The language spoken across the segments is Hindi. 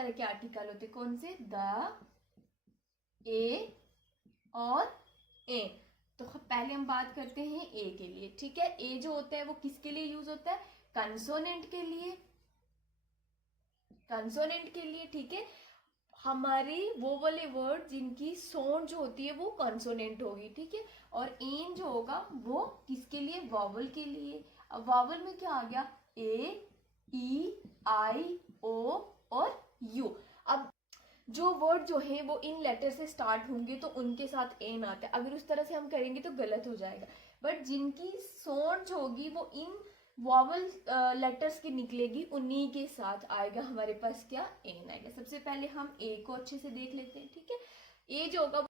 तरह के आर्टिकल होते हैं, कौन से? द, ए और ए। तो पहले हम बात करते हैं ए के लिए, ठीक है। ए जो होता है वो किसके लिए यूज होता है? कंसोनेंट के लिए, कंसोनेंट के लिए, ठीक है। हमारी वो वाले वर्ड जिनकी साउंड जो होती है वो कंसोनेंट होगी, ठीक है। और एन जो होगा वो किसके लिए? वॉवल के लिए। अब वॉवल में क्या आ गया? ए, ई, आई, ओ और यू। अब जो वर्ड जो है वो इन लेटर से स्टार्ट होंगे तो उनके साथ एन आता है। अगर उस तरह से हम करेंगे तो गलत हो जाएगा। बट जिनकी साउंड जो होगी वो इन वॉवल लेटर्स की निकलेगी, उन्हीं के साथ आएगा हमारे पास क्या? एन आएगा। सबसे पहले हम ए को अच्छे से देख लेते हैं, ठीक है। ए जो होगा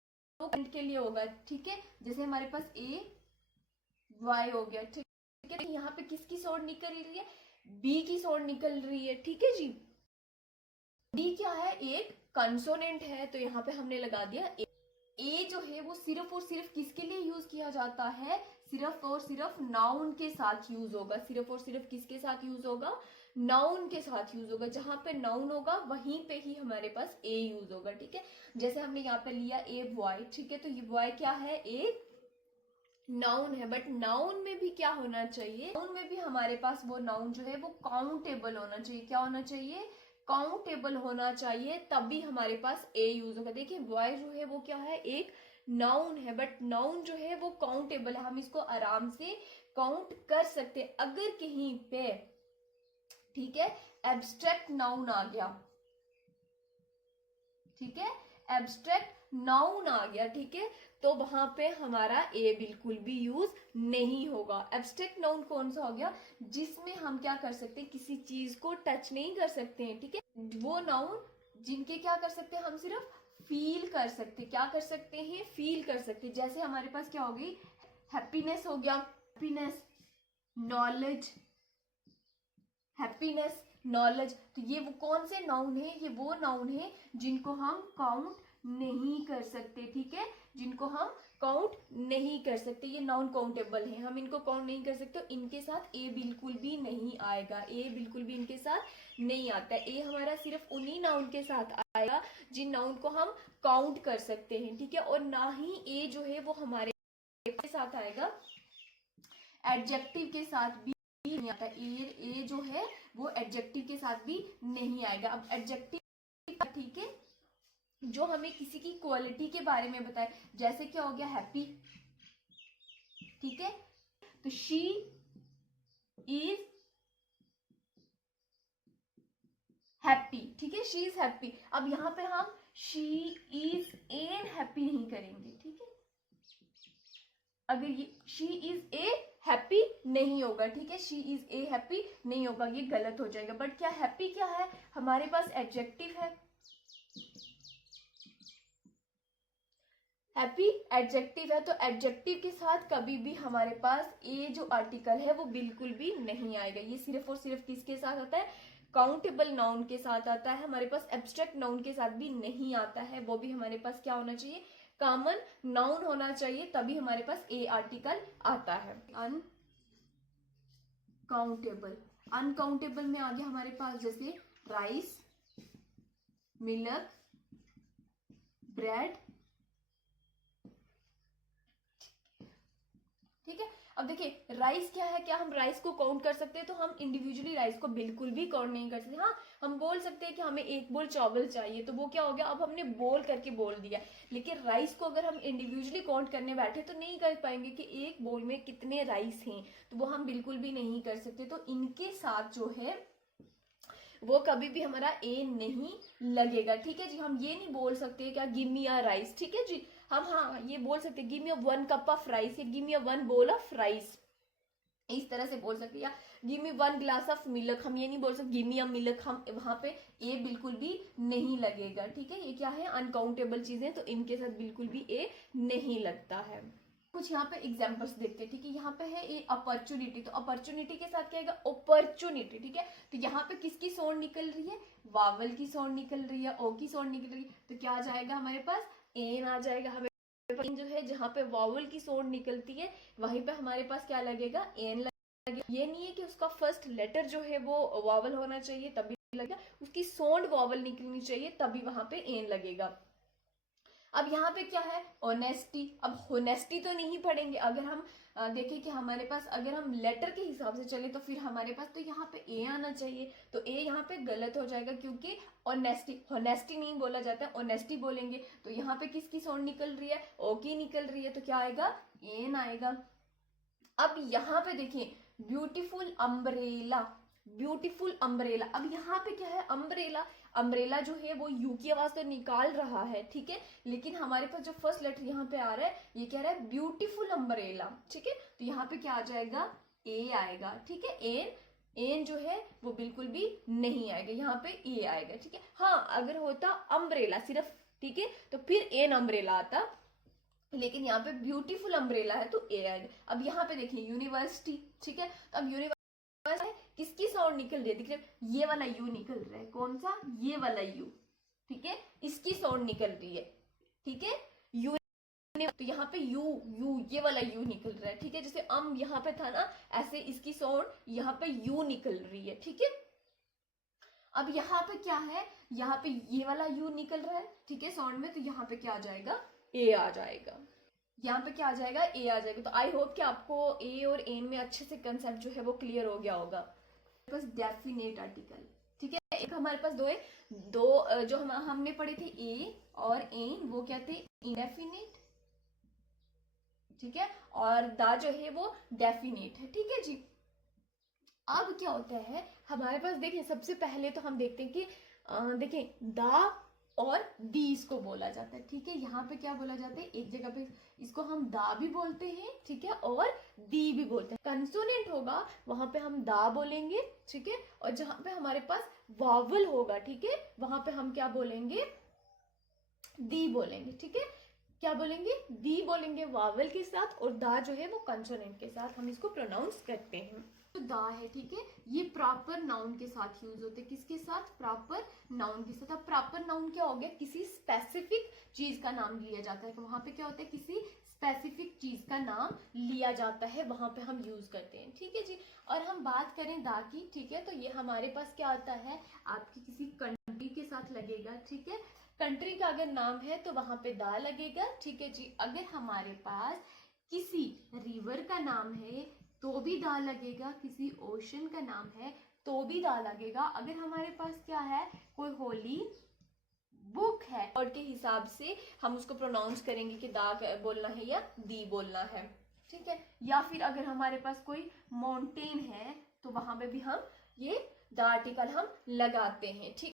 वो कंट के लिए होगा, ठीक है। जैसे हमारे पास ए वाई हो गया, ठीक है। यहाँ पे किसकी साउंड निकल रही है? बी की साउंड निकल रही है, ठीक है जी। डी क्या है? एक कंसोनेंट है, तो यहाँ पे हमने लगा दिया ए। ए जो है वो सिर्फ और सिर्फ किसके लिए यूज किया जाता है? सिर्फ और सिर्फ नाउन के साथ यूज होगा। सिर्फ और सिर्फ किसके साथ यूज होगा? नाउन के साथ यूज होगा। जहां पे नाउन होगा वहीं पे ही हमारे पास ए यूज होगा, ठीक है। जैसे हमने यहाँ पे लिया ए बॉय, ठीक है। तो ये बॉय क्या है? एक नाउन है। बट नाउन में भी क्या होना चाहिए? नाउन में भी हमारे पास वो नाउन जो है वो काउंटेबल होना चाहिए। क्या होना चाहिए? काउंटेबल होना चाहिए, तभी हमारे पास ए यूज होगा। देखिए बॉय जो है वो क्या है? एक नाउन है, बट नाउन जो है वो काउंटेबल है। हम इसको आराम से काउंट कर सकते हैं। अगर कहीं पे, ठीक है, एब्स्ट्रैक्ट नाउन आ गया, ठीक है, एब्स्ट्रैक्ट नाउन आ गया, ठीक है, तो वहां पे हमारा ए बिल्कुल भी यूज नहीं होगा। एब्स्ट्रैक्ट नाउन कौन सा हो गया? जिसमें हम क्या कर सकते हैं? किसी चीज को टच नहीं कर सकते हैं, ठीक है। वो नाउन जिनके क्या कर सकते हैं? हम सिर्फ फील कर सकते हैं। क्या कर सकते हैं? फील कर सकते हैं। जैसे हमारे पास क्या हो गई? हैप्पीनेस हो गया, हैप्पीनेस, नॉलेज, हैप्पीनेस, नॉलेज। तो ये वो कौन से नाउन है? ये वो नाउन है जिनको हम काउंट नहीं कर सकते, ठीक है, जिनको हम काउंट नहीं कर सकते। ये नाउन काउंटेबल है, हम इनको काउंट नहीं कर सकते। इनके साथ ए बिल्कुल भी नहीं आएगा। ए बिल्कुल भी इनके साथ नहीं आता है। ए हमारा सिर्फ उन्हीं नाउन के साथ आएगा जिन नाउन को हम काउंट कर सकते हैं, ठीक है। और ना ही ए जो है वो हमारे के साथ आएगा, एडजेक्टिव के साथ भी नहीं आता। ए जो है वो एडजेक्टिव के साथ भी नहीं आएगा। अब एडजेक्टिव, ठीक है, जो हमें किसी की क्वालिटी के बारे में बताए, जैसे क्या हो गया? हैप्पी, ठीक है। तो शी इज हैप्पी, ठीक है, शी इज हैप्पी। अब यहाँ पे हम शी इज एन हैप्पी नहीं करेंगे, ठीक है। अगर ये शी इज ए हैप्पी नहीं होगा, ठीक है, शी इज ए हैप्पी नहीं होगा, ये गलत हो जाएगा। बट क्या हैप्पी क्या है? हमारे पास एडजेक्टिव है, हैप्पी एडजेक्टिव है। तो एडजेक्टिव के साथ कभी भी हमारे पास ए जो आर्टिकल है वो बिल्कुल भी नहीं आएगा। ये सिर्फ और सिर्फ किसके साथ आता है? काउंटेबल नाउन के साथ आता है। हमारे पास एब्स्ट्रैक्ट नाउन के साथ भी नहीं आता है। वो भी हमारे पास क्या होना चाहिए? कॉमन नाउन होना चाहिए, तभी हमारे पास ए आर्टिकल आता है। अनकाउंटेबल, अनकाउंटेबल में आ गया हमारे पास जैसे राइस, मिल्क, ब्रेड, ठीक है। अब देखिए राइस क्या है? क्या हम राइस को काउंट कर सकते हैं? तो हम इंडिविजुअली राइस को बिल्कुल भी काउंट नहीं कर सकते। हाँ, हम बोल सकते हैं कि हमें एक बोल चावल चाहिए, तो वो क्या हो गया? अब हमने बोल करके बोल दिया। लेकिन राइस को अगर हम इंडिविजुअली काउंट करने बैठे तो नहीं कर पाएंगे कि एक बोल में कितने राइस हैं, तो वो हम बिल्कुल भी नहीं कर सकते। तो इनके साथ जो है वो कभी भी हमारा ए नहीं लगेगा, ठीक है जी। हम ये नहीं बोल सकते क्या गिव मी अ राइस, ठीक है जी। हम हाँ ये बोल सकते give me a 1 cup of rice या give me a 1 bowl of rice, इस तरह से बोल सकते। या give me 1 glass of milk, हम ये नहीं बोल सकते गिव मी अ मिल्क। हम वहां पे ए बिल्कुल भी नहीं लगेगा, ठीक है। ये क्या है? अनकाउंटेबल चीजें, तो इनके साथ बिल्कुल भी ए नहीं लगता है। कुछ यहाँ पे एग्जांपल्स देखते हैं, ठीक है। यहाँ पे है ए अपॉर्चुनिटी, तो अपॉर्चुनिटी के साथ क्या आएगा? अपॉर्चुनिटी, ठीक है। तो यहाँ पे किसकी साउंड निकल रही है? वावल की साउंड निकल रही है, ओ की साउंड निकल रही है, तो क्या आ जाएगा हमारे पास? एन आ जाएगा। हमें जो है जहाँ पे वावल की साउंड निकलती है वहीं पे हमारे पास क्या लगेगा? एन लगेगा। ये नहीं है कि उसका फर्स्ट लेटर जो है वो वावल होना चाहिए तभी लगेगा, उसकी साउंड वॉवल निकलनी चाहिए, तभी वहां पे एन लगेगा। अब यहाँ पे क्या है, ऑनेस्टी। अब होनेस्टी तो नहीं पढ़ेंगे, अगर हम देखें कि हमारे पास अगर हम लेटर के हिसाब से चले तो फिर हमारे पास तो यहाँ पे ए आना चाहिए, तो ए यहाँ पे गलत हो जाएगा, क्योंकि ऑनेस्टी, होनेस्टी नहीं बोला जाता है, ऑनेस्टी बोलेंगे। तो यहाँ पे किसकी साउंड निकल रही है, ओ की निकल रही है, तो क्या आएगा, एन आएगा। अब यहाँ पे देखिए, ब्यूटीफुल अम्ब्रेला, ब्यूटीफुल अम्ब्रेला। अब यहाँ पे क्या है, अम्ब्रेला, अम्ब्रेला जो है वो यू की आवाज तो निकाल रहा है, ठीक है, लेकिन हमारे पास जो फर्स्ट लेटर यहाँ पे आ रहा है ये कह रहा है ब्यूटीफुल अम्ब्रेला, ठीक है, तो यहाँ पे क्या आ जाएगा, ए आएगा, ठीक है। एन, एन जो है वो बिल्कुल भी नहीं आएगा, यहाँ पे ए आएगा, ठीक है। हाँ, अगर होता अम्ब्रेला सिर्फ, ठीक है, तो फिर एन अम्ब्रेला आता, लेकिन यहाँ पे ब्यूटीफुल अम्ब्रेला है तो ए आएगा। अब यहाँ पे देखिए यूनिवर्सिटी, ठीक है, तो अब यूनिवर्सिटी किसकी साउंड निकल रही है, दिख रहे हैं, ये वाला यू निकल रहा है, कौन सा, ये वाला यू, ठीक है, इसकी साउंड निकल रही है, ठीक है, यू, तो यहाँ पे यू, यू, ये वाला यू निकल रहा है, ठीक है, जैसे यहाँ पे था ना, ऐसे इसकी साउंड यहाँ पे यू निकल रही है, ठीक है। अब यहाँ पे क्या है, यहाँ पे ये वाला यू निकल रहा है, ठीक है, साउंड में, तो यहाँ पे क्या आ जाएगा, ए आ जाएगा, यहाँ पे क्या आ जाएगा, ए आ जाएगा। तो आई होप कि आपको ए और एन में अच्छे से कंसेप्ट जो है वो क्लियर हो गया होगा। बस डेफिनेट आर्टिकल, ठीक है, एक हमारे पास दो है, दो जो हमने पढ़े थे ए और एन, वो क्या थे, इंडेफिनेट, ठीक है, और दा जो है वो डेफिनेट है, ठीक है जी। अब क्या होता है हमारे पास, देखिए सबसे पहले तो हम देखते हैं कि देखें दा और दी इसको बोला जाता है, ठीक है, यहाँ पे क्या बोला जाता है, एक जगह पे इसको हम दा भी बोलते हैं, ठीक है, और दी भी बोलते हैं। कंसोनेंट होगा वहां पे हम दा बोलेंगे, ठीक है, और जहां पे हमारे पास वावल होगा, ठीक है, वहां पे हम क्या बोलेंगे, दी बोलेंगे, ठीक है, क्या बोलेंगे, दी बोलेंगे वावल के साथ, और दा जो है वो कंसोनेंट के साथ हम इसको प्रोनाउंस करते हैं। तो दा है, ठीक है, ये प्रॉपर नाउन के साथ यूज होते हैं, किसके साथ, प्रॉपर नाउन के साथ। अब प्रॉपर नाउन क्या हो गया, किसी स्पेसिफिक चीज का नाम लिया जाता है, तो वहां पे क्या होता है, किसी स्पेसिफिक चीज का नाम लिया जाता है, वहां पे हम यूज करते हैं, ठीक है जी। और हम बात करें दा की, ठीक है, तो ये हमारे पास क्या आता है, आपकी किसी कंट्री के साथ लगेगा, ठीक है, कंट्री का अगर नाम है तो वहां पे दा लगेगा, ठीक है जी। अगर हमारे पास किसी रिवर का नाम है तो भी दा लगेगा, किसी ओशन का नाम है तो भी दा लगेगा। अगर हमारे पास क्या है, कोई होली बुक है, और के हिसाब से हम उसको प्रोनाउंस करेंगे कि दा बोलना है या दी बोलना है, ठीक है। या फिर अगर हमारे पास कोई माउंटेन है तो वहां पे भी हम ये द आर्टिकल हम लगाते हैं, ठीक